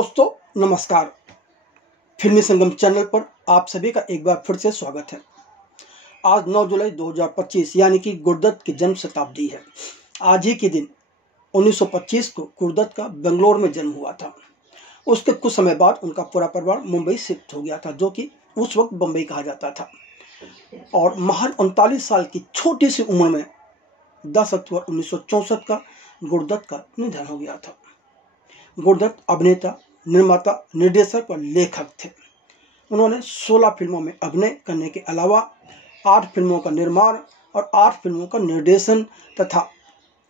दोस्तों नमस्कार। फिल्मी संगम चैनल पर आप सभी का एक बार फिर से स्वागत है। आज 9 जुलाई 2025 यानी कि गुरदत्त की जन्म शताब्दी है। आज ही के दिन 1925 को गुरदत्त का बेंगलोर में जन्म हुआ था। उसके कुछ समय बाद उनका पूरा परिवार मुंबई शिफ्ट हो गया था, जो कि उस वक्त बम्बई कहा जाता था। और महज 39 साल की छोटी सी उम्र में 10 अक्टूबर 1964 का गुरदत्त का निधन हो गया था। गुरदत्त अभिनेता, निर्माता, निर्देशक और लेखक थे। उन्होंने 16 फिल्मों में अभिनय करने के अलावा 8 फिल्मों का निर्माण और 8 फिल्मों का निर्देशन तथा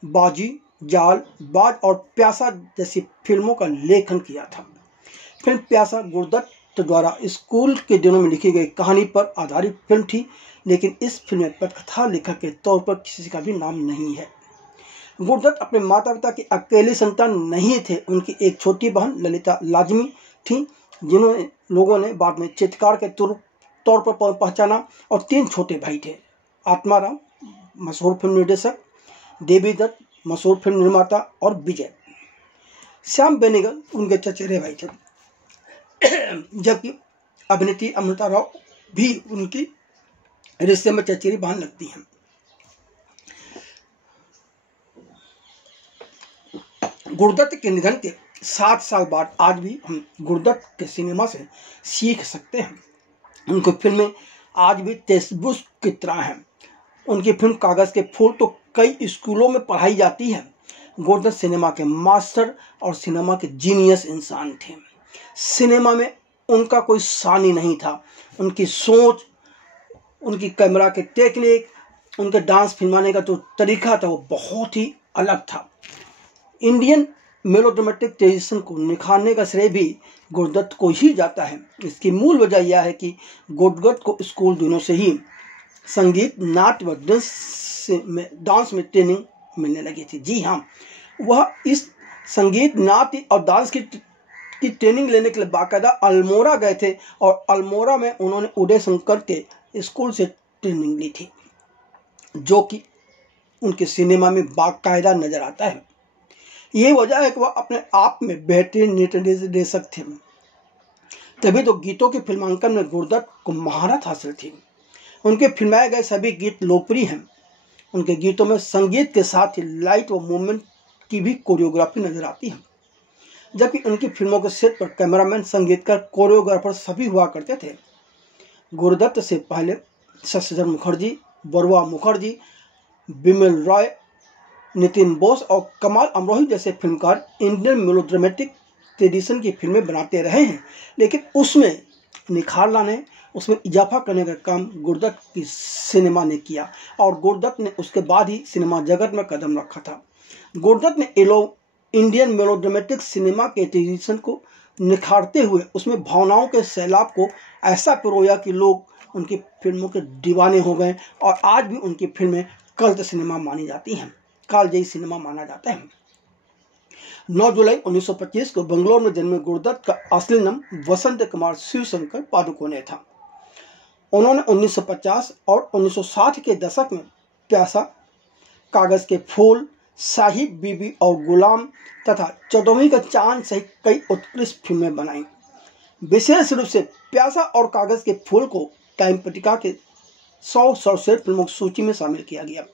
बाजी, जाल, बाज और प्यासा जैसी फिल्मों का लेखन किया था। फिल्म प्यासा गुरदत्त द्वारा स्कूल के दिनों में लिखी गई कहानी पर आधारित फिल्म थी, लेकिन इस फिल्म में पटकथा लेखक के तौर पर किसी का भी नाम नहीं है। गुरदत्त अपने माता पिता की अकेली संतान नहीं थे। उनकी एक छोटी बहन ललिता लाजमी थी, जिन्होंने लोगों ने बाद में चित्रकार के तौर पर पहचाना, और 3 छोटे भाई थे। आत्माराम मशहूर फिल्म निर्देशक, देवी दत्त मशहूर फिल्म निर्माता और विजय श्याम बेनेगल उनके चचेरे भाई थे। जबकि अभिनेत्री अमृता राव भी उनकी रिश्ते में चचेरी बहन लगती हैं। गुरदत्त के निधन के 7 साल बाद आज भी हम गुरदत्त के सिनेमा से सीख सकते हैं। उनकी फिल्में आज भी टेक्स्टबुक की तरह हैं। उनकी फिल्म कागज़ के फूल तो कई स्कूलों में पढ़ाई जाती है। गुरदत्त सिनेमा के मास्टर और सिनेमा के जीनियस इंसान थे। सिनेमा में उनका कोई सानी नहीं था। उनकी सोच, उनकी कैमरा के टेक्निक, उनके डांस फिल्माने का जो तरीका था वो बहुत ही अलग था। इंडियन मेलोड्रामेटिक ट्रेडिशन को निखारने का श्रेय भी गुरदत्त को ही जाता है। इसकी मूल वजह यह है कि गुरदत्त को स्कूल दिनों से ही संगीत, नाट्य व डांस में ट्रेनिंग मिलने लगी थी। जी हाँ, वह इस संगीत, नाट्य और डांस की ट्रेनिंग लेने के लिए बाकायदा अल्मोड़ा गए थे, और अल्मोड़ा में उन्होंने उदय शंकर के स्कूल से ट्रेनिंग ली थी, जो कि उनके सिनेमा में बाकायदा नजर आता है। ये वजह है कि वह अपने आप में बेहतरीन निर्देशक थे। तभी तो गीतों के फिल्मांकन में गुरदत्त को महारत हासिल थी। उनके फिल्माए गए सभी गीत लोकप्रिय हैं। उनके गीतों में संगीत के साथ ही लाइट व मूवमेंट की भी कोरियोग्राफी नजर आती है। जबकि उनकी फिल्मों के सेट पर कैमरामैन, संगीतकार, कोरियोग्राफर सभी हुआ करते थे। गुरदत्त से पहले शशिधर मुखर्जी, बरुआ मुखर्जी, बिमल रॉय, नितिन बोस और कमाल अमरोही जैसे फिल्मकार इंडियन मेलोड्रामेटिक ट्रेडिशन की फिल्में बनाते रहे हैं, लेकिन उसमें निखार लाने, उसमें इजाफा करने का काम गुरदत्त की सिनेमा ने किया, और गुरदत्त ने उसके बाद ही सिनेमा जगत में कदम रखा था। गुरदत्त ने इंडियन मेलोड्रामेटिक सिनेमा के ट्रेडिशन को निखारते हुए उसमें भावनाओं के सैलाब को ऐसा पिरोया कि लोग उनकी फिल्मों के दीवाने हो गए, और आज भी उनकी फिल्में कल्ट सिनेमा मानी जाती हैं, कालजयी सिनेमा माना जाता है। 9 जुलाई 1925 को बंगलौर में जन्मे गुरदत्त का असली नाम वसंत कुमार शिवशंकर पादुकोणे था। उन्होंने 1950 और 1960 के दशक में प्यासा, कागज के फूल, साहिब बीबी और गुलाम तथा 14वीं का चांद सहित कई उत्कृष्ट फिल्में बनाई। विशेष रूप से प्यासा और कागज के फूल को टाइम पत्रिका के 100 सर्वश्रेष्ठ फिल्मों की सूची में शामिल किया गया।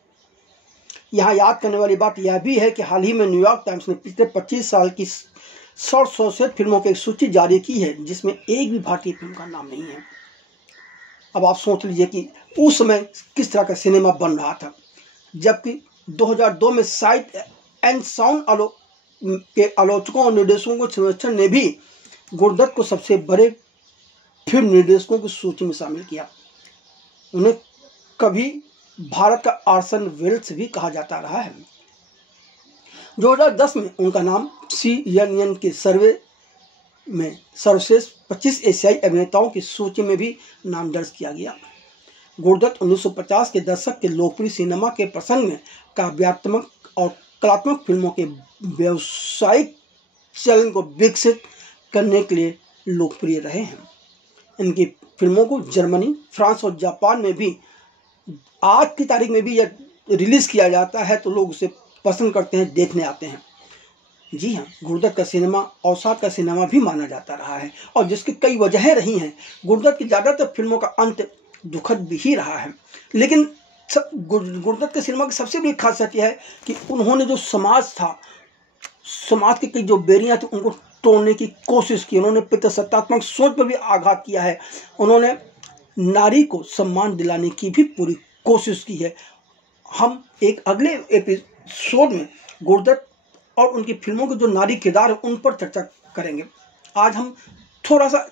यहाँ याद करने वाली बात यह भी है कि हाल ही में न्यूयॉर्क टाइम्स ने पिछले 25 साल की 100 सर्वश्रेष्ठ फिल्मों की एक सूची जारी की है, जिसमें एक भी भारतीय फिल्म का नाम नहीं है। अब आप सोच लीजिए कि उस समय किस तरह का सिनेमा बन रहा था। जबकि 2002 में साइट एंड साउंड के आलोचकों और निर्देशकों के सर्वेक्षण ने भी गुरदत्त को सबसे बड़े फिल्म निर्देशकों की सूची में शामिल किया। उन्हें कभी भारत का आर्सन वेल्स भी कहा जाता रहा है। 2010 में उनका नाम CNN के सर्वे में सर्वश्रेष्ठ 25 एशियाई अभिनेताओं की सूची में भी नाम दर्ज किया गया। गुरदत्त 1950 के दशक के लोकप्रिय सिनेमा के प्रसंग में काव्यात्मक और कलात्मक फिल्मों के व्यावसायिक चलन को विकसित करने के लिए लोकप्रिय रहे हैं। इनकी फिल्मों को जर्मनी, फ्रांस और जापान में भी आज की तारीख में भी यह रिलीज़ किया जाता है, तो लोग उसे पसंद करते हैं, देखने आते हैं। जी हाँ, गुरुदत्त का सिनेमा अवसाद का सिनेमा भी माना जाता रहा है और जिसकी कई वजहें रही हैं। गुरुदत्त की ज़्यादातर फिल्मों का अंत दुखद भी ही रहा है, लेकिन गुरुदत्त के सिनेमा की सबसे बड़ी खासियत यह है कि उन्होंने जो समाज था, समाज की कई जो बेरियां थी, उनको तोड़ने की कोशिश की। उन्होंने पितृसत्तात्मक सोच पर भी आघात किया है। उन्होंने नारी को सम्मान दिलाने की भी पूरी कोशिश की है। हम एक अगले एपिसोड में गुरुदत्त और उनकी फिल्मों के जो नारी किरदार है उन पर चर्चा करेंगे। आज हम थोड़ा सा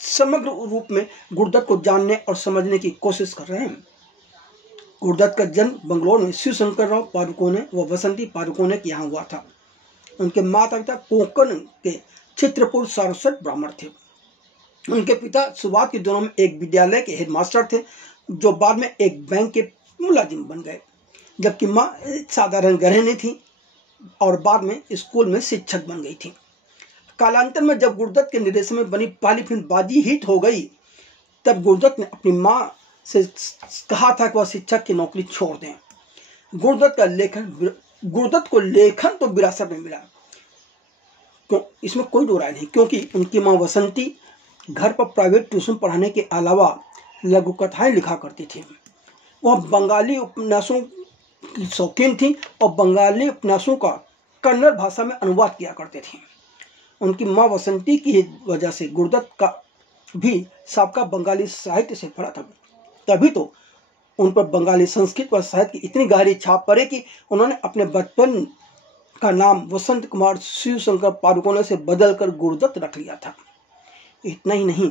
समग्र रूप में गुरुदत्त को जानने और समझने की कोशिश कर रहे हैं। गुरुदत्त का जन्म बंगलौर में शिव शंकरराव पादुकोणे व वसंती पादुकोणे के यहाँ हुआ था। उनके माता पिता कोंकण के चित्रपुर सारस्वत ब्राह्मण थे। उनके पिता शुरुआत के दिनों में एक विद्यालय के हेडमास्टर थे, जो बाद में एक बैंक के मुलाजिम बन गए, जबकि माँ साधारण गृहिणी थी और बाद में स्कूल में शिक्षक बन गई थी। कालांतर में जब गुरुदत्त के निर्देशन में बनी पहली फिल्म बाजी हिट हो गई, तब गुरुदत्त ने अपनी माँ से कहा था कि वह शिक्षक की नौकरी छोड़ दें। गुरुदत्त को लेखन तो विरासत में मिला, क्यों, इसमें कोई दो राय नहीं, क्योंकि उनकी माँ वसंती घर पर प्राइवेट ट्यूशन पढ़ाने के अलावा लघु कथाएं लिखा करती थी। वह बंगाली उपन्यासों की शौकीन थी और बंगाली उपन्यासों का कन्नड़ भाषा में अनुवाद किया करते थे। उनकी माँ वसंती की वजह से गुरुदत्त का भी साबका बंगाली साहित्य से पढ़ा था। तभी तो उन पर बंगाली संस्कृत व साहित्य की इतनी गहरी छाप पड़े कि उन्होंने अपने बचपन का नाम वसंत कुमार शिव शंकर पादुकोणे से बदलकर गुरुदत्त रख लिया था। इतना ही नहीं,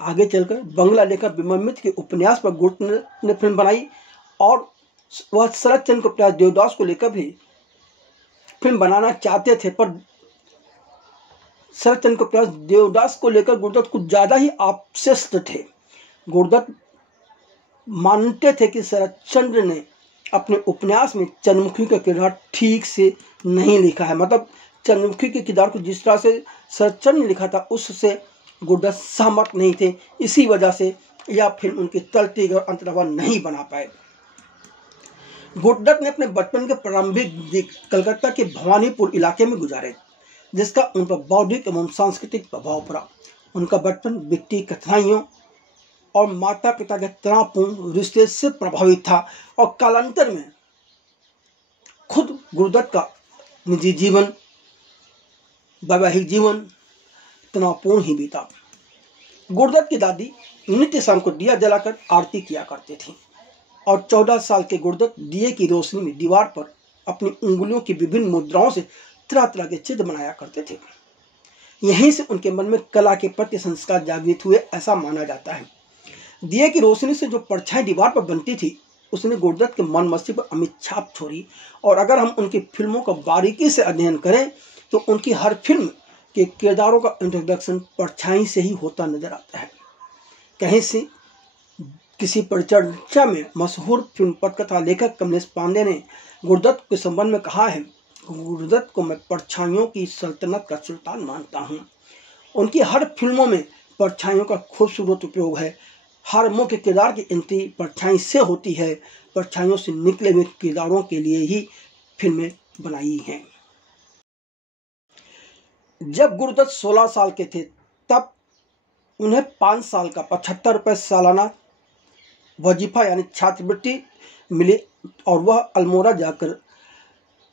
आगे चलकर बंगला लेखक विमल मित्र के उपन्यास पर गुरुदत्त ने फिल्म बनाई और वह शरद चंद्र प्रयास देवदास को लेकर भी फिल्म बनाना चाहते थे, पर शरद चंद्र प्रयास देवदास को लेकर गुरुदत्त कुछ ज़्यादा ही आश्वस्त थे। गुरुदत्त मानते थे कि शरद चंद्र ने अपने उपन्यास में चंद्रमुखी का किरदार ठीक से नहीं लिखा है। मतलब चंद्रमुखी के किरदार को जिस तरह से शरद चंद्र ने लिखा था उससे गुरुदत्त सहमत नहीं थे। इसी वजह से यह फिल्म उनकी चलती और अंततः नहीं बना पाए। गुरुदत्त ने अपने बचपन के प्रारंभिक दिन कलकत्ता के भवानीपुर इलाके में गुजारे, जिसका उन पर बौद्धिक एवं सांस्कृतिक प्रभाव पड़ा। उनका बचपन बिकटी कठिनाइयों और माता पिता के तनावपूर्ण रिश्ते से प्रभावित था और कालांतर में खुद गुरुदत्त का निजी जीवन, वैवाहिक जीवन तनावपूर्ण ही बीता। गुरुदत्त की दादी नित्य शाम को दिया जलाकर आरती किया करती थी और 14 साल के गुरुदत्त दिए की रोशनी में दीवार पर अपनी उंगलियों की विभिन्न मुद्राओं से तरह तरह के चित्र बनाया करते थे। यहीं से उनके मन में कला के प्रति संस्कार जागृत हुए, ऐसा माना जाता है। दिए की रोशनी से जो परछाई दीवार पर बनती थी, उसने गुरुदत्त के मन मस्तिष्क पर अमिट छाप छोड़ी और अगर हम उनकी फिल्मों का बारीकी से अध्ययन करें तो उनकी हर फिल्म के किरदारों का इंट्रोडक्शन परछाई से ही होता नजर आता है। कहीं से किसी परिचर्चा में मशहूर फिल्म पटकथा लेखक कमलेश पांडे ने गुरुदत्त के संबंध में कहा है, गुरुदत्त को मैं परछाइयों की सल्तनत का सुल्तान मानता हूँ। उनकी हर फिल्मों में परछाइयों का खूबसूरत उपयोग है। हर मुख्य किरदार की एंट्री परछाई से होती है। परछाइयों से निकले हुए किरदारों के लिए ही फिल्में बनाई हैं। जब गुरुदत्त 16 साल के थे तब उन्हें 5 साल का 75 रुपये सालाना वजीफा यानी छात्रवृत्ति मिली और वह अल्मोड़ा जाकर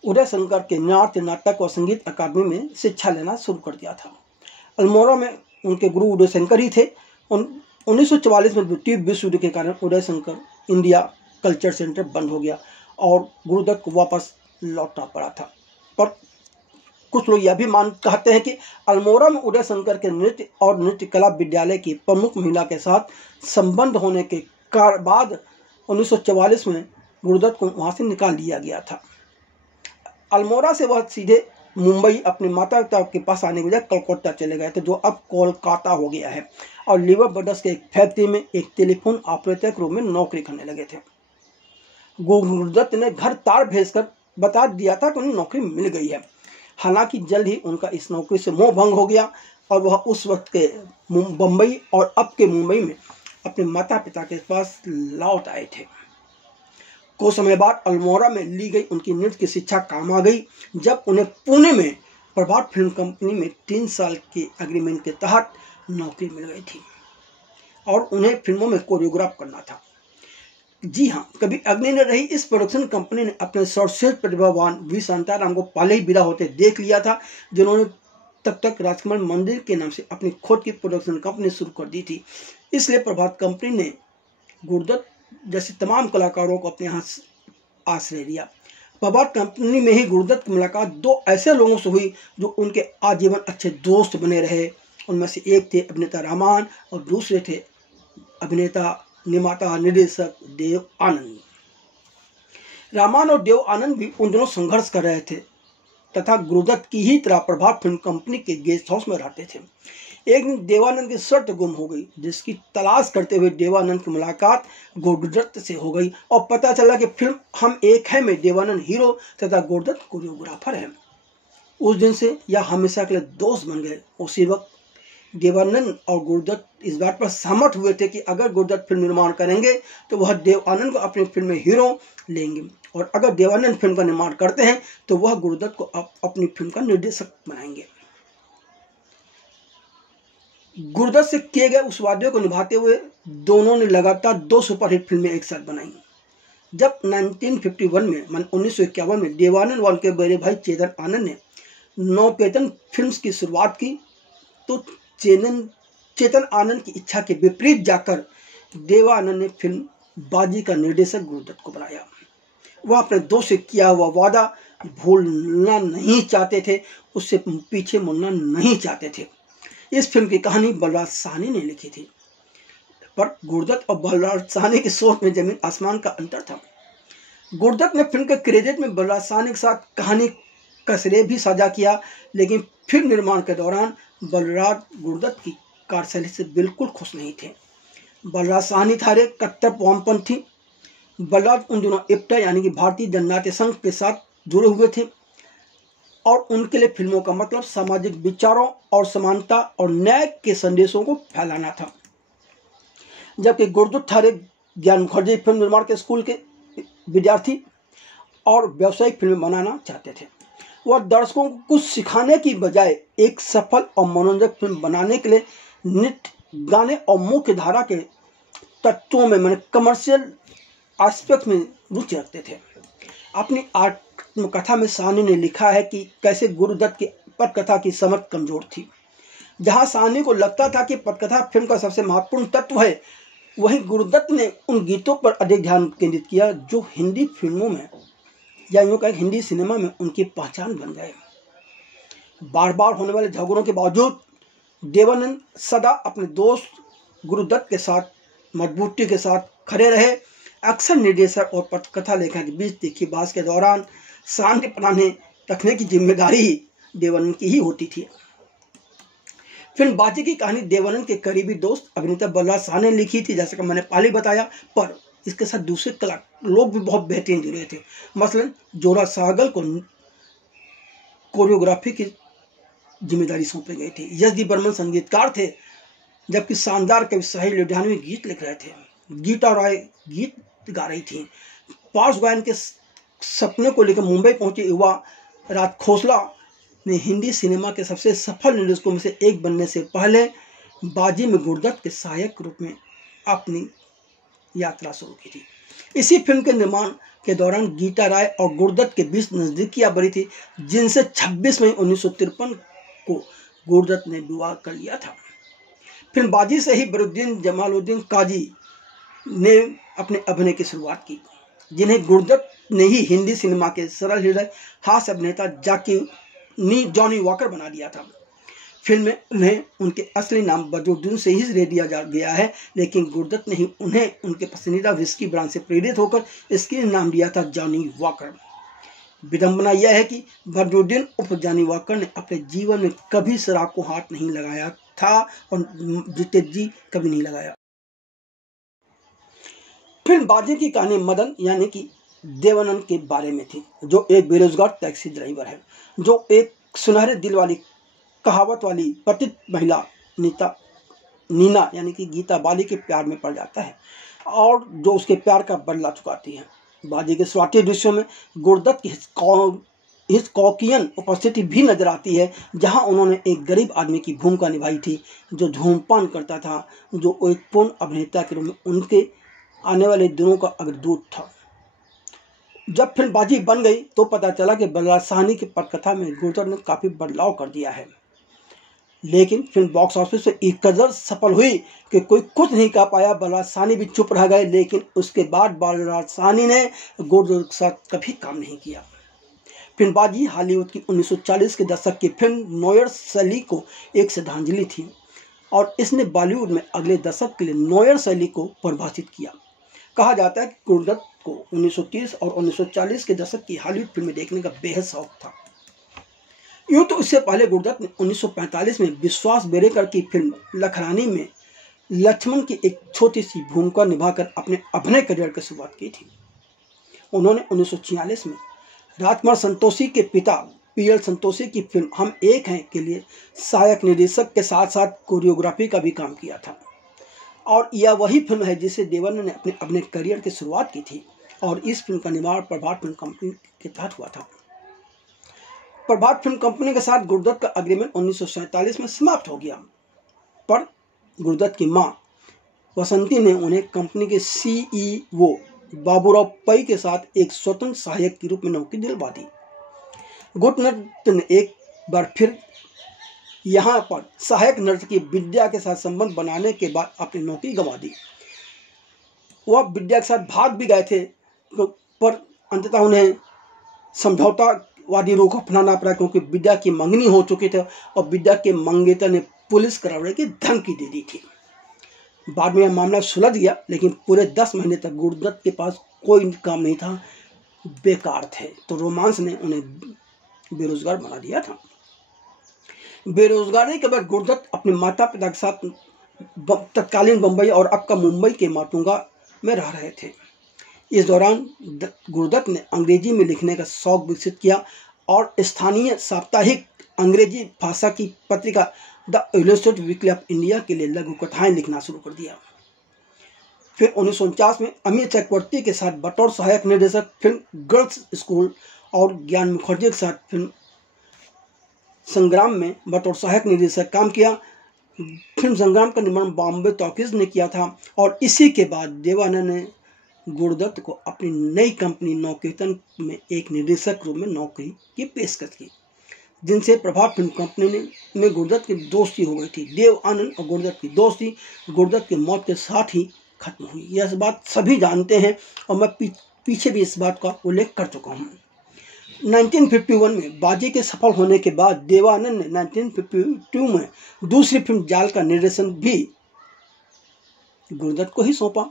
उदय शंकर के नाट्य नाटक और संगीत अकादमी में शिक्षा लेना शुरू कर दिया था। अल्मोड़ा में उनके गुरु उदय शंकर ही थे। 1944 में द्वितीय विश्व युद्ध के कारण Uday Shankar India culture centre बंद हो गया और गुरुदत्त को वापस लौटना पड़ा था। पर कुछ लोग यह भी कहते हैं कि अल्मोड़ा में उदय शंकर के नृत्य और नृत्य कला विद्यालय की प्रमुख महिला के साथ संबंध होने के बाद 1944 में गुरुदत्त को वहाँ से निकाल दिया गया था। अल्मोड़ा से वह सीधे मुंबई अपने माता पिता के पास आने के बजाय कलकत्ता चले गए थे, जो अब कोलकाता हो गया है, और लीवर ब्रदर्स के एक फैक्ट्री में एक टेलीफोन ऑपरेटर के रूप में नौकरी करने लगे थे। गुरुदत्त ने घर तार भेजकर बता दिया था कि उन्हें नौकरी मिल गई है। हालांकि जल्द ही उनका इस नौकरी से मोह भंग हो गया और वह उस वक्त के बम्बई और अब के मुंबई में अपने माता पिता के पास लौट आए थे। कुछ समय बाद अल्मोड़ा में ली गई उनकी नृत्य की शिक्षा काम आ गई। जब उन्हें पुणे में प्रभात फिल्म कंपनी में 3 साल के एग्रीमेंट के तहत नौकरी मिल गई थी और उन्हें फिल्मों में कोरियोग्राफ करना था। जी हाँ, कभी अग्नि न रही इस प्रोडक्शन कंपनी ने अपने सर्वश्रेष्ठ प्रतिभावान वी शांताराम को पहले ही विदा होते देख लिया था, जिन्होंने तब तक राजकमल मंदिर के नाम से अपनी खुद की प्रोडक्शन कंपनी शुरू कर दी थी। इसलिए प्रभात कंपनी ने गुरुदत्त जैसे तमाम कलाकारों को अपने यहाँ आश्रय दिया। प्रभात कंपनी में ही गुरुदत्त की मुलाकात 2 ऐसे लोगों से हुई जो उनके आजीवन अच्छे दोस्त बने रहे। उनमें से एक थे अभिनेता रामान और दूसरे थे अभिनेता, निर्माता, निर्देशक देव आनंद। रामान और देव आनंद भी उन दिनों संघर्ष कर रहे थे तथा गुरुदत्त की ही तरह प्रभात फिल्म कंपनी के गेस्ट हाउस में रहते थे। एक दिन देवानंद की शर्ट गुम हो गई, जिसकी तलाश करते हुए देवानंद की मुलाकात गुरुदत्त से हो गई और पता चला कि फिल्म हम एक है में देवानंद हीरो तथा गुरुदत्त कोरियोग्राफर है। उस दिन से यह हमेशा के लिए दोस्त बन गए। उसी वक्त देवानंद और गुरुदत्त इस बात पर सहमत हुए थे कि अगर गुरुदत्त फिल्म निर्माण करेंगे तो वह देवानंद को अपनी फिल्म में हीरो लेंगे और अगर देवानंद फिल्म का निर्माण करते हैं तो वह गुरुदत्त को अपनी फिल्म का निर्देशक बनाएंगे। गुरुदत्त से किए गए उस वादे को निभाते हुए दोनों ने लगातार 2 सुपरहिट फिल्में एक साथ बनाई। जब 1951 में 1951 में देवानंद व उनके बड़े भाई चेतन आनंद ने नवकेतन फिल्म्स की शुरुआत की तो चेतन आनंद की इच्छा के विपरीत जाकर देवानंद ने फिल्म बाजी का निर्देशक गुरुदत्त को बनाया। वह अपने दोस्त से किया हुआ वादा भूलना नहीं चाहते थे, उससे पीछे मुड़ना नहीं चाहते थे। इस फिल्म की कहानी बलराज साहनी ने लिखी थी, पर गुरुदत्त और बलराज साहनी की सोच में जमीन आसमान का अंतर था। गुरुदत्त ने फिल्म के क्रेडिट में बलराज साहनी के साथ कहानी का श्रेय भी साझा किया, लेकिन फिल्म निर्माण के दौरान बलराज गुरुदत्त की कार्यशैली से बिल्कुल खुश नहीं थे। बलराज साहनी थारे कट्टर वामपंथी। बलराज उन दिनों इप्टा यानी कि भारतीय जननाट्य संघ के साथ जुड़े हुए थे और उनके लिए फिल्मों का मतलब सामाजिक विचारों और समानता और न्याय के संदेशों को फैलाना था, जबकि गुरुदत्त थारे ज्ञान मुखर्जी फिल्म निर्माण के स्कूल के विद्यार्थी और व्यावसायिक फिल्में बनाना चाहते थे। वह दर्शकों को कुछ सिखाने की बजाय एक सफल और मनोरंजक फिल्म बनाने के लिए नृत्य, गाने और मुख्य धारा के तत्वों में मैंने कमर्शियल एस्पेक्ट में रुचि रखते थे। अपनी आत्मकथा में साहनी ने लिखा है कि कैसे गुरुदत्त की पटकथा की समझ कमजोर थी। जहां साहनी को लगता था कि पटकथा फिल्म का सबसे महत्वपूर्ण तत्व है, वहीं गुरुदत्त ने उन गीतों पर अधिक ध्यान केंद्रित किया जो हिंदी फिल्मों में या यूँ कहें हिंदी सिनेमा में उनकी पहचान बन गए। बार बार होने वाले झगड़ों के बावजूद देवानंद सदा अपने दोस्त गुरुदत्त के साथ मजबूती के साथ खड़े रहे। अक्सर निर्देशक और पटकथा लेखक के बीच तीखी बहस के दौरान शांति बनाने रखने की जिम्मेदारी देवानंद की ही होती थी। फिल्म बाजी की कहानी देवानंद के करीबी दोस्त अभिनेता बलराज साहनी ने लिखी थी, जैसा कि मैंने पहले बताया, पर इसके साथ दूसरे लोग भी बहुत बेहतरीन जुड़े थे। मसलन जोरा सहगल को कोरियोग्राफी की जिम्मेदारी सौंपी गई थी। यश डी बर्मन संगीतकार थे, जबकि शानदार कवि साहिल लुधियानवी गीत लिख रहे थे। गीता राय गीत गा रही थी। पार्श्व गायन के सपने को लेकर मुंबई पहुंचे युवा राज खोसला ने हिंदी सिनेमा के सबसे सफल निर्देशकों में से एक बनने से पहले बाजी में गुरुदत्त के सहायक रूप में अपनी यात्रा शुरू की थी। इसी फिल्म के निर्माण के दौरान गीता राय और गुरुदत्त के बीच नजदीकियां बढ़ी थी, जिनसे 26 मई 1953 को गुरुदत्त ने विवाह कर लिया था। फिल्म बाजी से ही बरुद्दीन जमालुद्दीन काजी ने अपने अभिनय की शुरुआत की, जिन्हें गुरुदत्त ने ही हिंदी सिनेमा के सरल हृदय हास्य अभिनेता जॉनी वॉकर बना दिया था। फिल्म में उन्हें उनके असली नाम बदरुद्दीन से ही श्रेय दिया गया है, लेकिन गुरुदत्त ने ही उन्हें उनके पसंदीदा विस्की ब्रांड से प्रेरित होकर इसके नाम दिया था जॉनी वॉकर। विडंबना यह है कि बदरुद्दीन उर्फ जॉनी वॉकर ने अपने जीवन में कभी शराब को हाथ नहीं लगाया था और जीते जी कभी नहीं लगाया। फिल्म बाजी की कहानी मदन यानी कि देवानंद के बारे में थी, जो एक बेरोजगार टैक्सी ड्राइवर है, जो एक सुनहरे दिल वाली कहावत वाली पतित महिला नीना यानी कि गीता बाली के प्यार में पड़ जाता है और जो उसके प्यार का बदला चुकाती है। बाजी के शुरुआती दृश्यों में गुरुदत्त की हिचकॉकियन उपस्थिति भी नजर आती है, जहां उन्होंने एक गरीब आदमी की भूमिका निभाई थी जो धूम्रपान करता था, जो एक पूर्ण अभिनेता के रूप में उनके आने वाले दिनों का अग्रदूत था। जब फिल्म बाजी बन गई तो पता चला कि बलराज साहनी की पटकथा में गुर्जर ने काफ़ी बदलाव कर दिया है, लेकिन फिल्म बॉक्स ऑफिस पे एक कदर सफल हुई कि कोई कुछ नहीं कह पाया। बलराज साहनी भी चुप रह गए, लेकिन उसके बाद बलराज साहनी ने गुर्जर के साथ कभी काम नहीं किया। फिल्म बाजी हॉलीवुड की 1940 के दशक की फिल्म नोयर शैली को एक श्रद्धांजलि थी और इसने बॉलीवुड में अगले दशक के लिए नोयर शैली को परिभाषित किया। कहा जाता है कि गुरुदत्त को 1930 और 1940 के दशक की हॉलीवुड फिल्में देखने का बेहद शौक था। यूँ तो इससे पहले गुरुदत्त ने 1945 में विश्वास बेरेकर की फिल्म लखरानी में लक्ष्मण की एक छोटी सी भूमिका निभाकर अपने अभिनय करियर की शुरुआत की थी। उन्होंने 1946 में राजकुमार संतोषी के पिता पीएल संतोषी की फिल्म हम एक हैं के लिए सहायक निर्देशक के साथ साथ कोरियोग्राफी का भी काम किया था, और यह वही फिल्म है जिसे देवानंद ने अपने करियर की शुरुआत की थी, और इस फिल्म का निर्माण प्रभात फिल्म कंपनी के तहत हुआ था। प्रभात फिल्म कंपनी के साथ गुरुदत्त का एग्रीमेंट 1947 में समाप्त हो गया, पर गुरुदत्त की मां वसंती ने उन्हें कंपनी के सीईओ बाबूराव पै के साथ एक स्वतंत्र सहायक के रूप में नौकरी दिलवा दी। गुरुदत्त ने एक बार फिर यहाँ पर सहायक नर्तकी विद्या के साथ संबंध बनाने के बाद अपनी नौकरी गंवा दी। वह विद्या के साथ भाग भी गए थे, पर अंततः उन्हें समझौतावादी रुख अपनाना पड़ा, क्योंकि विद्या की मंगनी हो चुकी थी और विद्या के मंगेतर ने पुलिस कराने की धमकी दे दी थी। बाद में यह मामला सुलझ गया, लेकिन पूरे 10 महीने तक गुरुदत्त के पास कोई काम नहीं था, बेकार थे, तो रोमांस ने उन्हें बेरोजगार बना दिया था। बेरोजगारी के बाद गुरुदत्त अपने माता पिता के साथ तत्कालीन बम्बई और अब का मुंबई के माटुंगा में रह रहे थे। इस दौरान गुरुदत्त ने अंग्रेजी में लिखने का शौक विकसित किया और स्थानीय साप्ताहिक अंग्रेजी भाषा की पत्रिका the illustrated weekly off India के लिए लघु कथाएं लिखना शुरू कर दिया। फिर 1949 में अमित चक्रवर्ती के साथ बतौर सहायक निर्देशक फिल्म गर्ल्स स्कूल और ज्ञान मुखर्जी के साथ फिल्म संग्राम में बतौर सहायक निर्देशक काम किया। फिल्म संग्राम का निर्माण बॉम्बे टॉकीज ने किया था, और इसी के बाद देवानंद ने गुरुदत्त को अपनी नई कंपनी नवकेतन में एक निर्देशक रूप में नौकरी की पेशकश की, जिनसे प्रभात फिल्म कंपनी में गुरुदत्त की दोस्ती हो गई थी। देव आनंद और गुरुदत्त की दोस्ती गुरुदत्त की मौत के साथ ही खत्म हुई। यह बात सभी जानते हैं और मैं पीछे भी इस बात का उल्लेख कर चुका हूँ। 1951 में बाजी के सफल होने के बाद देवानंद ने 1952 में दूसरी फिल्म जाल का निर्देशन भी गुरुदत्त को ही सौंपा,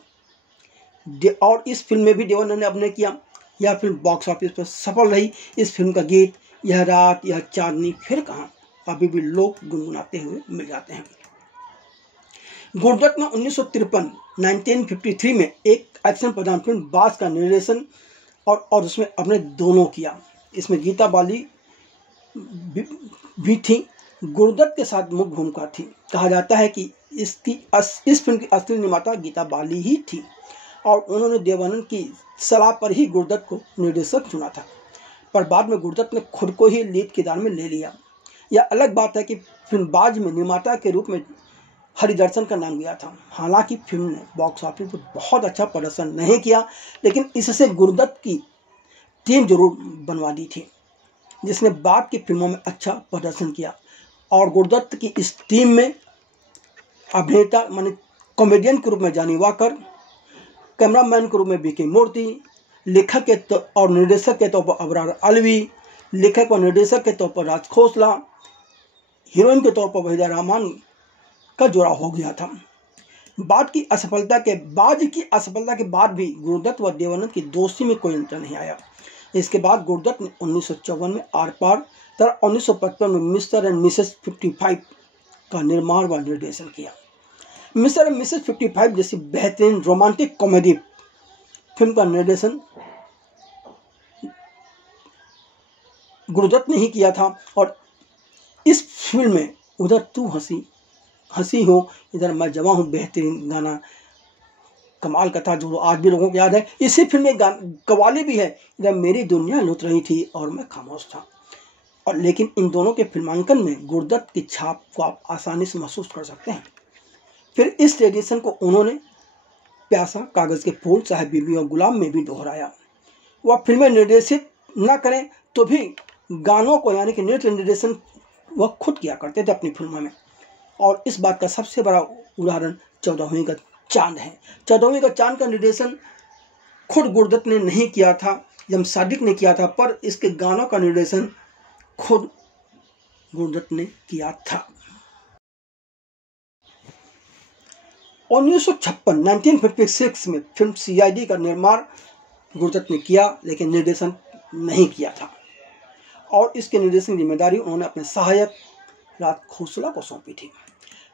और इस फिल्म में भी देवानंद ने अभिनय किया। यह फिल्म बॉक्स ऑफिस पर सफल रही। इस फिल्म का गीत यह रात यह चांदनी फिर कहाँ अभी भी लोग गुनगुनाते हुए मिल जाते हैं। गुरुदत्त ने 1953 में एक एक्शन प्रधान फिल्म बाज का निर्देशन और उसमें अपने दोनों किया। इसमें गीता बाली भी थी। गुरुदत्त के साथ मुख्य भूमिका थी। कहा जाता है कि इस फिल्म की असली निर्माता गीता बाली ही थी, और उन्होंने देवानंद की सलाह पर ही गुरुदत्त को निर्देशक चुना था, पर बाद में गुरुदत्त ने खुद को ही लीड किरदार में ले लिया। यह अलग बात है कि फिल्म बाज में निर्माता के रूप में हरिदर्शन का नाम गया था। हालांकि फिल्म ने बॉक्स ऑफिस पर बहुत अच्छा प्रदर्शन नहीं किया, लेकिन इससे गुरुदत्त की टीम जरूर बनवा दी थी, जिसने बाद की फिल्मों में अच्छा प्रदर्शन किया। और गुरुदत्त की इस टीम में अभिनेता माने कॉमेडियन के रूप में जानी वाकर, कैमरामैन के रूप में बीके मूर्ति, लेखक के और निर्देशक के तौर पर अबरार अलवी, लेखक और निर्देशक के तौर पर राज खोसला, हीरोइन के तौर पर वहीदा रहमान का जोड़ा हो गया था। बाज की असफलता के बाद भी गुरुदत्त व देवानंद की दोस्ती में कोई अंतर नहीं आया। इसके बाद गुरुदत्त ने 1954 में आर पार तथा 1955 में मिस्टर एंड मिसेस 55 का निर्माण व निर्देशन किया। मिस्टर एंड मिसेस 55 जैसी बेहतरीन रोमांटिक कॉमेडी फिल्म का निर्देशन गुरुदत्त ने ही किया था, और इस फिल्म में उधर तू हंसी हो इधर मैं जवां हूँ बेहतरीन गाना कमाल का था जो आज भी लोगों को याद है। इसी फिल्म में कव्वाली भी है, जब मेरी दुनिया लुट रही थी और मैं खामोश था। और लेकिन इन दोनों के फिल्मांकन में गुरुदत्त की छाप को आप आसानी से महसूस कर सकते हैं। फिर इस ट्रेडिशन को उन्होंने प्यासा, कागज़ के फूल, साहिब बीबी और गुलाम में भी दोहराया। वह फिल्में निर्देशित न करें तो भी गानों को यानी कि नृत्य निर्देशन वह खुद किया करते थे अपनी फिल्मों में। और इस बात का सबसे बड़ा उदाहरण 14वीं का चांद है। 14वीं का चांद का निर्देशन खुद गुरुदत्त ने नहीं किया था, जब सादिक ने किया था, पर इसके गानों का निर्देशन खुद गुरुदत्त ने किया था। 1956 में फिल्म CID का निर्माण गुरुदत्त ने किया, लेकिन निर्देशन नहीं किया था और इसके निर्देशन की जिम्मेदारी उन्होंने अपने सहायक राज खोसला को सौंपी थी।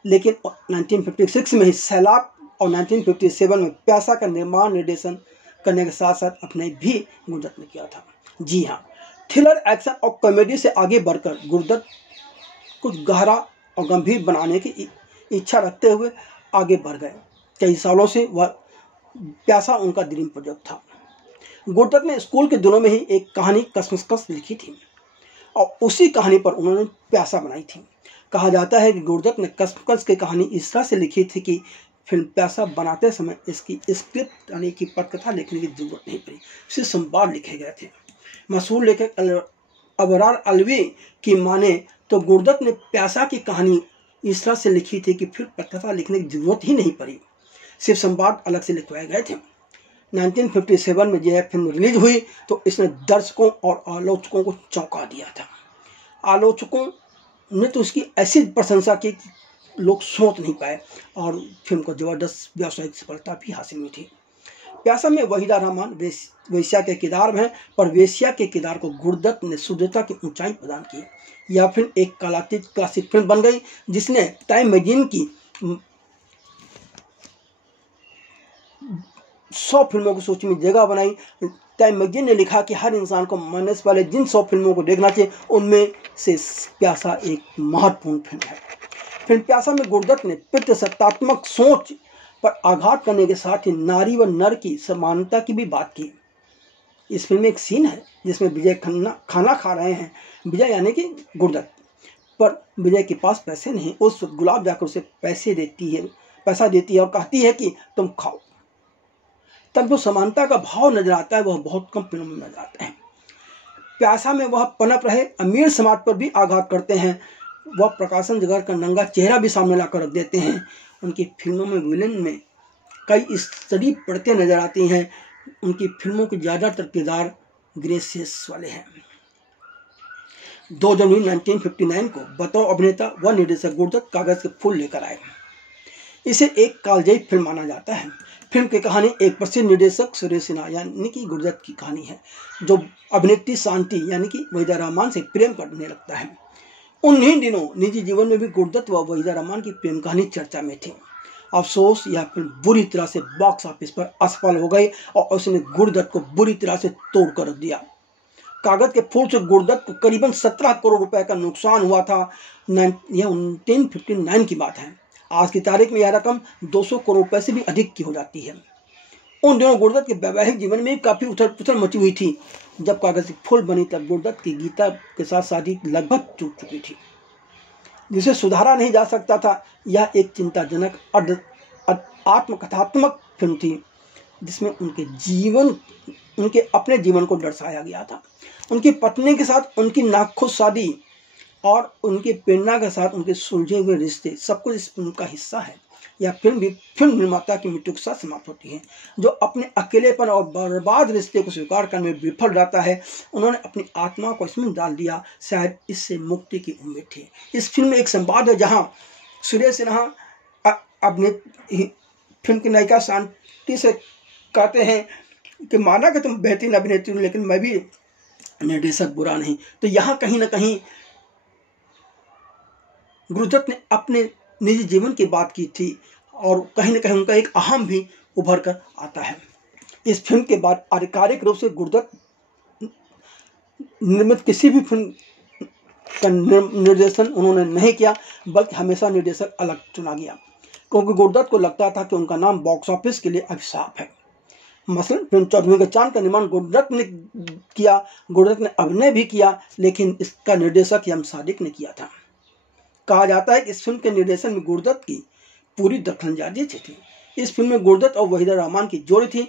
लेकिन 1956 में ही सैलाब और 1957 में प्यासा का निर्माण निर्देशन करने के साथ साथ अपने भी गुरुदत्त ने किया था। जी हाँ, थ्रिलर, एक्शन और कॉमेडी से आगे बढ़कर गुरुदत्त कुछ गहरा और गंभीर बनाने की इच्छा रखते हुए आगे बढ़ गए। कई सालों से वह प्यासा उनका ड्रीम प्रोजेक्ट था। गुरुदत्त ने स्कूल के दिनों में ही एक कहानी कसमस लिखी थी और उसी कहानी पर उन्होंने प्यासा बनाई थी। कहा जाता है कि गुरुदत्त ने कसमस की कहानी इस तरह से लिखी थी कि फिल्म प्यासा बनाते समय इसकी स्क्रिप्ट यानी कि पटकथा लिखने की जरूरत नहीं पड़ी, सिर्फ संवाद लिखे गए थे। मशहूर लेखक अबरार अलवी की माने तो गुरुदत्त ने प्यासा की कहानी इस तरह से लिखी थी कि फिर पटकथा लिखने की जरूरत ही नहीं पड़ी, सिर्फ संवाद अलग से लिखवाए गए थे। 1957 में यह फिल्म रिलीज हुई तो इसने दर्शकों और आलोचकों को चौंका दिया था। आलोचकों ने तो उसकी ऐसी प्रशंसा की कि लोग सोच नहीं पाए और फिल्म को जबरदस्त व्यावसायिक सफलता भी हासिल हुई थी। प्यासा में वहीदा रहमान वेश्या के किरदार में, पर वेश्या के किरदार को गुरुदत्त ने शुद्धता की ऊंचाई प्रदान की। यह फिल्म एक कालातीत क्लासिक फिल्म बन गई जिसने टाइम मैगजीन की 100 फिल्मों की सूची में जगह बनाई। टाइम मैगजीन ने लिखा कि हर इंसान को मरने से पहले जिन 100 फिल्मों को देखना चाहिए उनमें से प्यासा एक महत्वपूर्ण फिल्म है। फिल्म प्यासा में गुरुदत्त ने पितृसत्तात्मक सोच पर आघात करने के साथ ही नारी व नर की समानता की भी बात की। इस फिल्म में एक सीन है जिसमें विजय खाना खा रहे हैं। विजय यानी कि गुरुदत्त, पर विजय के पास पैसे नहीं। उस वक्त गुलाब जाकर उसे पैसा देती है और कहती है कि तुम खाओ। तब जो समानता का भाव नजर आता है वह बहुत कम फिल्मों में नजर आता है। प्यासा में वह पनप रहे अमीर समाज पर भी आघात करते हैं। वह प्रकाशन जगह का नंगा चेहरा भी सामने लाकर रख देते हैं। उनकी फिल्मों में विलेन में कई स्टडी पड़ते नजर आती हैं। उनकी फिल्मों के ज़्यादातर किरदार ग्रेसियस वाले हैं। 2 जनवरी 1959 को बतौर अभिनेता व निर्देशक गुरुदत्त कागज के फूल लेकर आए। इसे एक कालजयी फिल्म माना जाता है। फिल्म की कहानी एक प्रसिद्ध निर्देशक सुरेश सिन्हा यानी कि गुरुदत्त की कहानी है, जो अभिनेत्री शांति यानी कि वहीदा रहमान से प्रेम करने लगता है। उन्हीं दिनों निजी जीवन में भी गुरुदत्त व वहीदा रहमान की प्रेम कहानी चर्चा में थी। अफसोस, यह फिल्म बुरी तरह से बॉक्स ऑफिस पर असफल हो गई और उसने गुरुदत्त को बुरी तरह से तोड़ कर रख दिया। कागज के फूल से गुरुदत्त को करीबन 17 करोड़ रुपए का नुकसान हुआ था। यह 1959 की बात है। आज की तारीख में यह रकम 200 करोड़ रुपए से भी अधिक की हो जाती है। उन दिनों गुरुदत्त के वैवाहिक जीवन में काफ़ी उथल पुथल मची हुई थी। जब कागज के फूल बनी तब गुरुदत्त की गीता के साथ शादी लगभग टूट चुकी थी, जिसे सुधारा नहीं जा सकता था। यह एक चिंताजनक आत्मकथात्मक फिल्म थी जिसमें उनके अपने जीवन को दर्शाया गया था। उनकी पत्नी के साथ उनकी नाखुश शादी और उनकी प्रेरणा के साथ उनके सुलझे हुए रिश्ते सब कुछ इस फिल्म का हिस्सा है। यह फिल्म भी फिल्म निर्माता की मृत्यु के साथ समाप्त होती है, जो अपने अकेलेपन और बर्बाद रिश्ते को स्वीकार करने में विफल रहता है। उन्होंने अपनी आत्मा को इसमें डाल दिया, शायद इससे मुक्ति की उम्मीद थी। इस फिल्म में एक संवाद है जहाँ सुरेश सिन्हा अपने फिल्म की नायिका शांति से कहते हैं कि माना कि तुम बेहतरीन अभिनेत्री हो लेकिन मैं भी निर्देशक बुरा नहीं। तो यहाँ कहीं ना कहीं गुरुदत्त ने अपने निजी जीवन की बात की थी और कहीं ना कहीं उनका एक अहम भी उभर कर आता है। इस फिल्म के बाद आधिकारिक रूप से गुरुदत्त निर्मित किसी भी फिल्म का निर्देशन उन्होंने नहीं किया, बल्कि हमेशा निर्देशक अलग चुना गया। क्योंकि गुरदत्त को लगता था कि उनका नाम बॉक्स ऑफिस के लिए अभिशाप है। मसलन फिल्म चौदहवीं का चांद का निर्माण गुरदत्त ने किया, गुरदत्त ने अभिनय भी किया, लेकिन इसका निर्देशक एम सादिक ने किया था। कहा जाता है कि इस फिल्म के निर्देशन में गुरदत्त की पूरी दखलंदाजी थी। इस फिल्म में गुरदत्त और वहीदा रहमान की जोड़ी थी।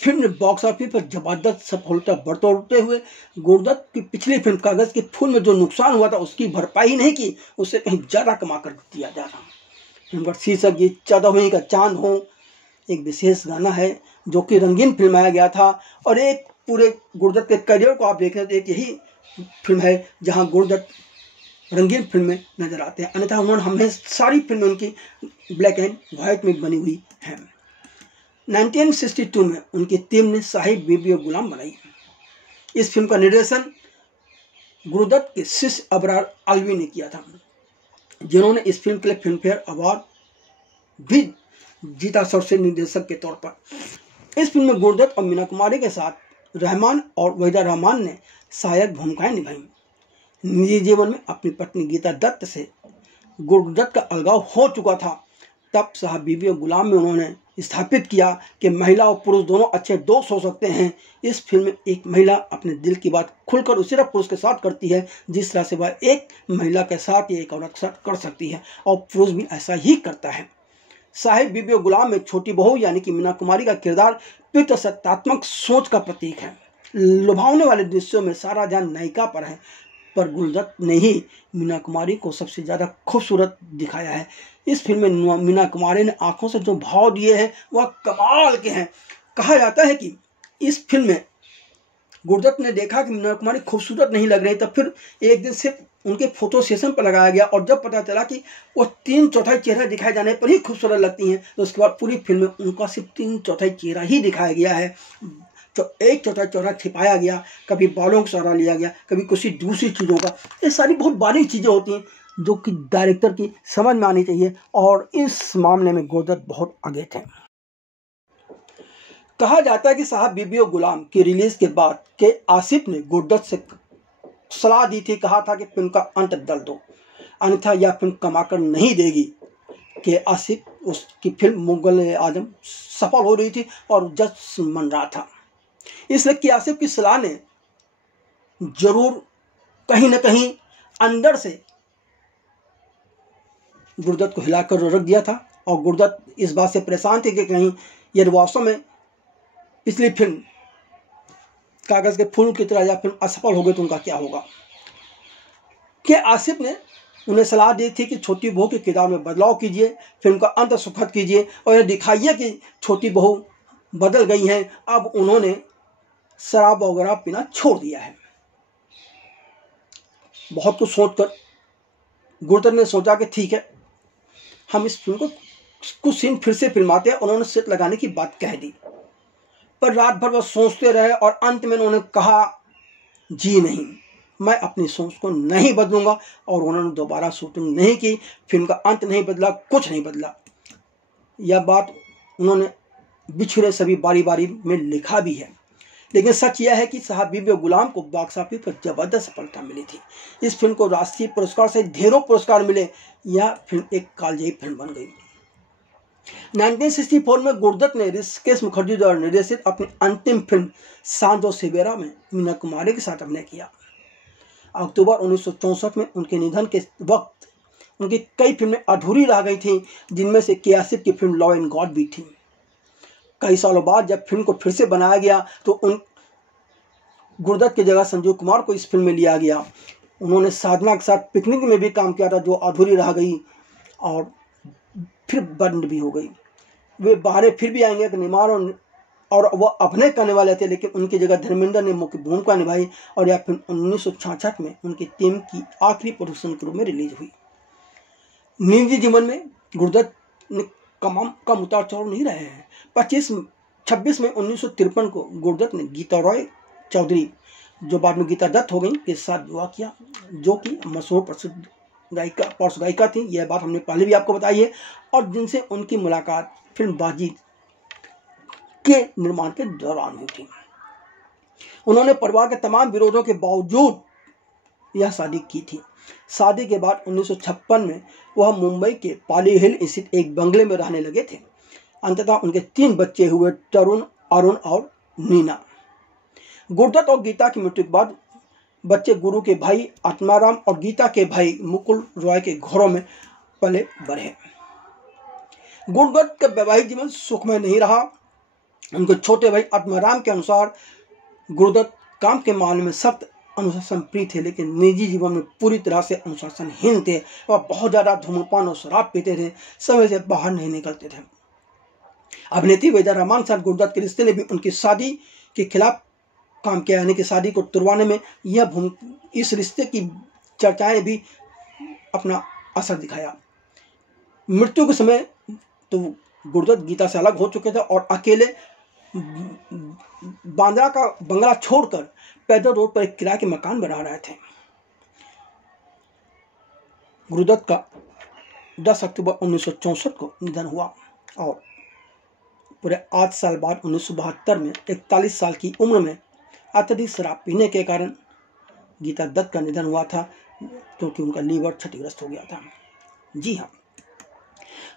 फिल्म ने बॉक्स ऑफिस पर जबरदस्त सफलता बटोरते हुए गुरदत्त की पिछली फिल्म कागज के फूल में जो नुकसान हुआ था उसकी भरपाई नहीं की, उससे कहीं ज्यादा कमा कर दिया जा रहा। फिल्म का शीर्षक गीत चौदहवीं का चांद हो एक विशेष गाना है जो कि रंगीन फिल्माया गया था, और एक पूरे गुरदत्त के करियर को आप देखें तो एक यही फिल्म है जहां गुरदत्त रंगीन फिल्म में नजर आते हैं। अन्यथा उन्होंने हमें सारी फिल्में उनकी ब्लैक एंड व्हाइट में बनी हुई हैं। 1962 में उनकी टीम ने साहिब बीबी और गुलाम बनाई। इस फिल्म का निर्देशन गुरदत्त के शिष्य अबरार आलवी ने किया था, जिन्होंने इस फिल्म के लिए फिल्म फेयर अवार्ड भी जीता सर्वश्रेष्ठ निर्देशक के तौर पर। इस फिल्म में गुरदत्त और मीना कुमारी के साथ रहमान और वहीदा रहमान ने सहायक भूमिकाएं निभाई। निजी जीवन में अपनी पत्नी गीता दत्त से गुरदत्त का अलगाव हो चुका था। तब साहब बीबी और गुलाम में उन्होंने स्थापित किया कि महिला और पुरुष दोनों अच्छे दोस्त हो सकते हैं। इस फिल्म में एक महिला अपने दिल की बात खुलकर उसी तरह पुरुष के साथ करती है जिस तरह से वह एक महिला के साथ या एक औरत के साथ कर सकती है, और पुरुष भी ऐसा ही करता है। साहिब बीबी और गुलाम में छोटी बहू यानी कि मीना कुमारी का किरदार पितृसत्तात्मक सोच का प्रतीक है। लुभावने वाले दृश्यों में सारा ध्यान नायिका पर है, पर गुरदत्त ने ही मीना कुमारी को सबसे ज़्यादा खूबसूरत दिखाया है। इस फिल्म में मीना कुमारी ने आंखों से जो भाव दिए हैं वह कमाल के हैं। कहा जाता है कि इस फिल्म में गुरदत्त ने देखा कि मीना कुमारी खूबसूरत नहीं लग रही, तब फिर एक दिन सिर्फ उनके फोटो सेशन पर लगाया गया, और जब पता चला कि वो 3/4 चेहरा दिखाए जाने पर ही खूबसूरत लगती हैं, तो उसके बाद पूरी फिल्म में उनका सिर्फ 3/4 चेहरा ही दिखाया गया है। तो 1/4 चेहरा छिपाया गया, कभी बालों का सहारा लिया गया, कभी किसी दूसरी चीज़ों का। ये सारी बहुत बारीक चीज़ें होती हैं जो कि डायरेक्टर की समझ में आनी चाहिए, और इस मामले में गुरदत्त बहुत आगे थे। कहा जाता है कि साहब बीबी और गुलाम की रिलीज के बाद के आसिफ ने गुरदत्त से सलाह दी थी, कहा था कि फिल्म का अंत डाल दो, अन्यथा यह फिल्म कमाकर नहीं देगी। कि आसिफ उसकी फिल्म मुगल आजम सफल हो रही थी और जश्न मन रहा था, इसलिए कि आसिफ की सलाह ने जरूर कहीं ना कहीं अंदर से गुरदत्त को हिलाकर रख दिया था, और गुरदत्त इस बात से परेशान थे कि कहीं यदि वास्तव में पिछली फिल्म कागज के फूल की तरह या फिल्म असफल हो गई तो उनका क्या होगा। कि आसिफ ने उन्हें सलाह दी थी कि छोटी बहू के किरदार में बदलाव कीजिए, फिल्म का अंत सुखद कीजिए, और यह दिखाइए कि छोटी बहू बदल गई हैं, अब उन्होंने शराब वगैरह पीना छोड़ दिया है। बहुत कुछ सोचकर गुरदत्त ने सोचा कि ठीक है, हम इस फिल्म को कुछ सीन फिर से फिल्माते हैं। उन्होंने सेट लगाने की बात कह दी, पर रात भर वह सोचते रहे, और अंत में उन्होंने कहा जी नहीं, मैं अपनी सोच को नहीं बदलूंगा, और उन्होंने दोबारा शूटिंग नहीं की। फिल्म का अंत नहीं बदला, कुछ नहीं बदला। यह बात उन्होंने बिछड़े सभी बारी बारी में लिखा भी है। लेकिन सच यह है कि साहब बीबी और गुलाम को बॉक्स ऑफिस पर जबरदस्त सफलता मिली थी। इस फिल्म को राष्ट्रीय पुरस्कार से ढेरों पुरस्कार मिले। यह फिल्म एक कालजयी फिल्म बन गई। 1964 में गुरदत्त ने ऋषिकेश मुखर्जी द्वारा निर्देशित अपनी अंतिम फिल्म सांझ और सवेरा में मीना कुमारी के साथ अभिनय किया। अक्टूबर 1964 में उनके निधन के वक्त उनकी कई फिल्में अधूरी रह गई थीं, जिनमें से के आसिफ की फिल्म लॉ एंड गॉड भी थी। कई सालों बाद जब फिल्म को फिर से बनाया गया तो गुरदत्त की जगह संजीव कुमार को इस फिल्म में लिया गया। उन्होंने साधना के साथ पिकनिक में भी काम किया था, जो अधूरी रह गई और फिर बंद भी हो गई। वे बाहर फिर भी आएंगे कि निमार और वह अभिनय करने वाले थे, लेकिन उनकी जगह धर्मेंद्र ने मुख्य भूमिका निभाई, और यह फिल्म 1966 में उनकी टीम की आखिरी प्रोडक्शन के रूप में रिलीज हुई। निजी जीवन में गुरदत्त ने कम उतार चढ़ाव नहीं रहे हैं। 26 मई 1953 को गुरदत्त ने गीता रॉय चौधरी, जो बाद में गीता दत्त हो गई, के साथ विवाह किया, जो कि मशहूर प्रसिद्ध पार्श्व गायिका थी। यह बात हमने पहले भी आपको बताई है, और जिनसे उनकी मुलाकात फिल्म बाजी के निर्माण के दौरान हुई थी। उन्होंने परिवार के तमाम विरोधों के बावजूद यह शादी की थी। शादी के बाद 1956 में वह मुंबई के पाली हिल स्थित एक बंगले में रहने लगे थे। अंततः उनके 3 बच्चे हुए, तरुण, अरुण और नीना। गुरुदत्त और गीता की मृत्यु के बाद बच्चे गुरु के भाई आत्माराम और गीता के भाई मुकुल रॉय के घरों में पले बढ़े। गुरुदत्त का वैवाहिक जीवन सुखमय नहीं रहा। उनके छोटे भाई आत्माराम के अनुसार गुरुदत्त काम के मामले में सख्त अनुशासन प्रिय थे, लेकिन निजी जीवन में पूरी तरह से अनुशासनहीन थे। वह बहुत ज्यादा धूम्रपान और शराब पीते थे, समय से बाहर नहीं निकलते थे। अभिनेत्री वेदा रहमान के साथ गुरुदत्त के रिश्ते ने भी उनकी शादी के खिलाफ काम किया, यानी कि शादी को तुड़वाने में इस रिश्ते की चर्चाएं भी अपना असर दिखाया। मृत्यु के समय तो गुरुदत्त गीता से अलग हो चुके थे और अकेले बांद्रा का बंगला छोड़कर पैदल रोड पर एक किराए के मकान बना रहे थे। गुरुदत्त का 10 अक्टूबर 1964 को निधन हुआ और पूरे 8 साल बाद 1972 में 41 साल की उम्र में अत्यधिक शराब पीने के कारण गीता दत्त का निधन हुआ था, क्योंकि उनका लीवर क्षतिग्रस्त हो गया था। जी हाँ,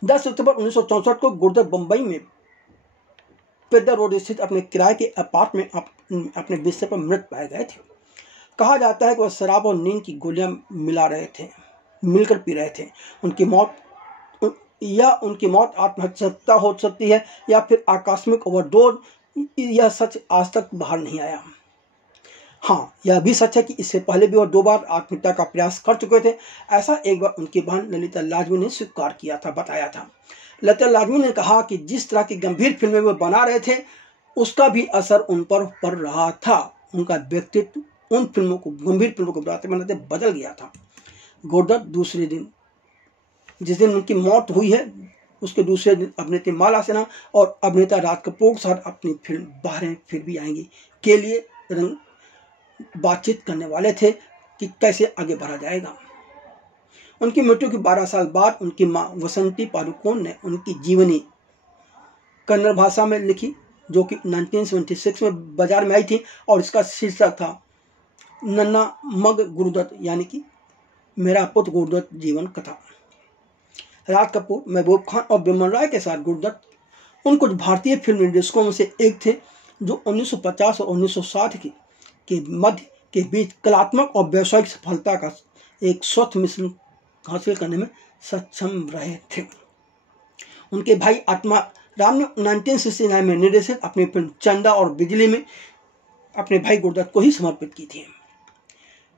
10 अक्टूबर 1964 को गुरुदत्त बंबई में पैदल रोड स्थित अपने किराए के अपार्टमेंट में अपने बिस्तर पर मृत पाए गए थे। कहा जाता है कि वह शराब और नींद की गोलियां मिलकर पी रहे थे। उनकी मौत आत्महत्या हो सकती है या फिर आकस्मिक ओवरडोज, यह सच आज तक बाहर नहीं आया। हाँ, यह भी सच है कि इससे पहले भी वह 2 बार आत्महत्या का प्रयास कर चुके थे। ऐसा एक बार उनकी बहन ललिता लाजमी ने स्वीकार किया था, बताया था। ललिता लाजमी ने कहा कि जिस तरह की गंभीर फिल्में वे बना रहे थे उसका भी असर उन पर पड़ रहा था। उनका व्यक्तित्व उन फिल्मों को, गंभीर फिल्मों को बनाते बदल गया था। गुरुदत्त दूसरे दिन, जिस दिन उनकी मौत हुई है, उसके दूसरे दिन अभिनेत्री माला सिन्हा और अभिनेता राज कपूर के साथ अपनी फिल्म बाहरें फिर भी आएंगी के लिए बातचीत करने वाले थे कि कैसे आगे बढ़ा जाएगा। उनकी मृत्यु के 12 साल बाद उनकी मां वसंती पादुकोण ने उनकी जीवनी कन्नड़ भाषा में लिखी, जो कि 1976 में बाजार में आई थी और इसका शीर्षक था नन्ना मग गुरुदत्त, यानी कि मेरा पुत्र गुरुदत्त जीवन कथा। राज कपूर, महबूब खान और बिमल राय के साथ गुरुदत्त उन कुछ भारतीय फिल्म निर्देशकों में से एक थे जो 1950 और 1960 के मध्य के बीच कलात्मक और व्यावसायिक सफलता का एक स्वच्छ मिश्रण हासिल करने में सक्षम रहे थे। उनके भाई आत्मा राम ने 1969 में निर्देशित अपनी फिल्म चंदा और बिजली में अपने भाई गुरुदत्त को ही समर्पित की थी।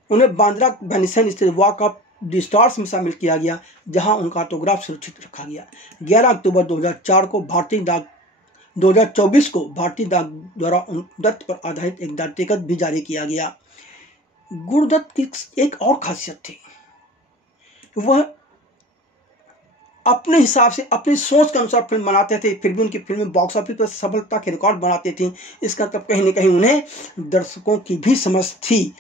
उन्हें बांद्रा वेनिसन स्थित वॉक ऑफ द स्टार्स में शामिल किया गया, जहां उनका ऑटोग्राफ सुरक्षित रखा गया। 11 अक्टूबर 2024 को भारतीय डाक द्वारा दत्त पर आधारित एक डाक टिकट भी जारी किया गया। गुरुदत्त की एक और खासियत थी, वह अपने हिसाब से अपनी सोच के अनुसार फिल्म बनाते थे, फिर भी उनकी फिल्में बॉक्स ऑफिस पर सफलता के रिकॉर्ड बनाती थी। इसका मतलब कहीं न कहीं उन्हें दर्शकों की भी समझ थी।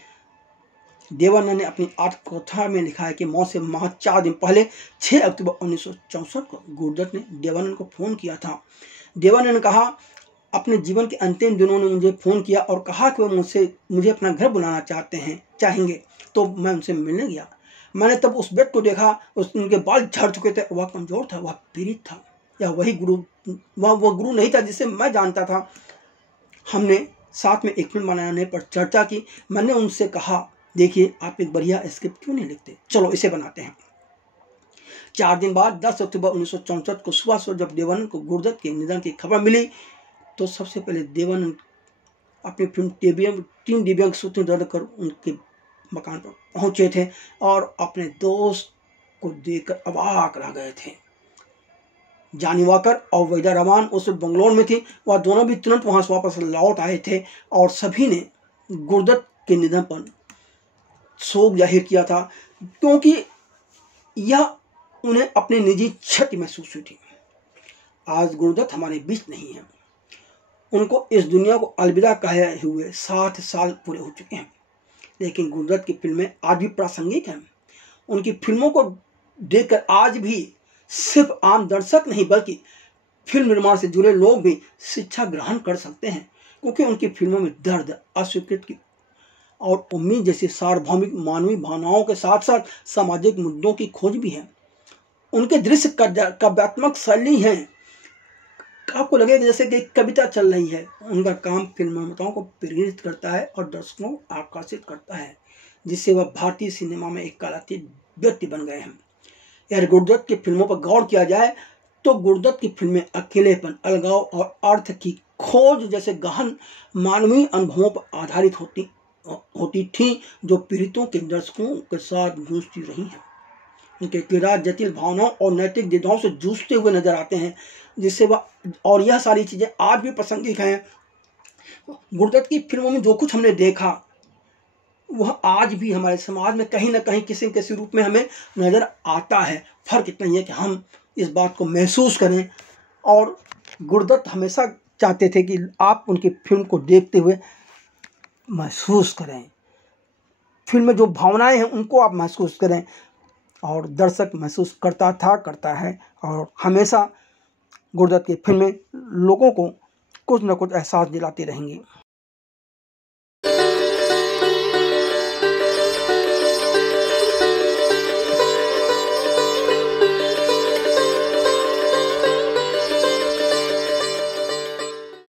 देवानंद ने अपनी आत्मकथा में लिखा है कि मौत से महज 4 दिन पहले 6 अक्टूबर 1964 को गुरुदत्त ने देवानंद को फोन किया था। देवानंद ने कहा, अपने जीवन के अंतिम दिनों ने मुझे फोन किया और कहा कि वह मुझे अपना घर बुलाना चाहेंगे, तो मैं उनसे मिलने गया। मैंने तब उस व्यक्ति को देखा, उनके बाल झड़ चुके थे, वह कमजोर था, वह पीड़ित था, या वह गुरु नहीं था जिसे मैं जानता था। हमने साथ में एक फिल्म बनाने पर चर्चा की। मैंने उनसे कहा, देखिए आप एक बढ़िया स्क्रिप्ट क्यों नहीं लिखते, चलो इसे बनाते हैं। 4 दिन बाद 10 अक्टूबर 1964 को सुबह जब देवानंद को गुरुदत्त के निधन की खबर मिली, तो सबसे पहले देवानंद अपनी फिल्म 3 दिव्यांग सूत्र रद्द कर उनके मकान पर पहुंचे थे और अपने दोस्त को देखकर अवाक रह गए थे। जानी वाकर और वेदा रहमान उस बंगलौर में थी, वह दोनों भी तुरंत वहां से वापस लौट आए थे और सभी ने गुरुदत्त के निधन पर शोक जाहिर किया था, क्योंकि यह उन्हें अपनी निजी क्षति महसूस हुई थी। आज गुरुदत्त हमारे बीच नहीं है। उनको इस दुनिया को अलविदा कहे हुए 60 साल पूरे हो चुके हैं, लेकिन गुरुदत्त की फिल्में आज भी प्रासंगिक हैं। उनकी फिल्मों को देखकर आज भी सिर्फ आम दर्शक नहीं बल्कि फिल्म निर्माण से जुड़े लोग भी शिक्षा ग्रहण कर सकते हैं, क्योंकि उनकी फिल्मों में दर्द, और उम्मीद जैसी सार्वभौमिक मानवीय भावनाओं के साथ साथ सामाजिक मुद्दों की खोज भी है। उनके दृश्य काव्यात्मक शैली है, आपको लगेगा जैसे कि कविता चल रही है। उनका काम फिल्म निर्माताओं को प्रेरित करता है और दर्शकों को आकर्षित करता है, जिससे वह भारतीय सिनेमा में एक कलातीत व्यक्ति बन गए हैं। यार गुरुदत्त की फिल्मों पर गौर किया जाए तो गुरुदत्त की फिल्में अकेलेपन, अलगाव और अर्थ की खोज जैसे गहन मानवीय अनुभवों पर आधारित होती थी, जो पीड़ितों के दर्शकों के साथ जूझती रही हैं। उनके किरदार जटिल भावनाओं और नैतिक द्विधाओं से जूझते हुए नजर आते हैं, जिससे वह और यह सारी चीज़ें आज भी प्रासंगिक हैं। गुरुदत्त की फिल्मों में जो कुछ हमने देखा वह आज भी हमारे समाज में कहीं ना कहीं किसी न किसी रूप में हमें नज़र आता है। फर्क इतना ही है कि हम इस बात को महसूस करें। और गुरुदत्त हमेशा चाहते थे कि आप उनकी फिल्म को देखते हुए महसूस करें, फिल्म में जो भावनाएं हैं उनको आप महसूस करें, और दर्शक महसूस करता है। और हमेशा गुरुदत्त की फिल्में लोगों को कुछ न कुछ एहसास दिलाती रहेंगी।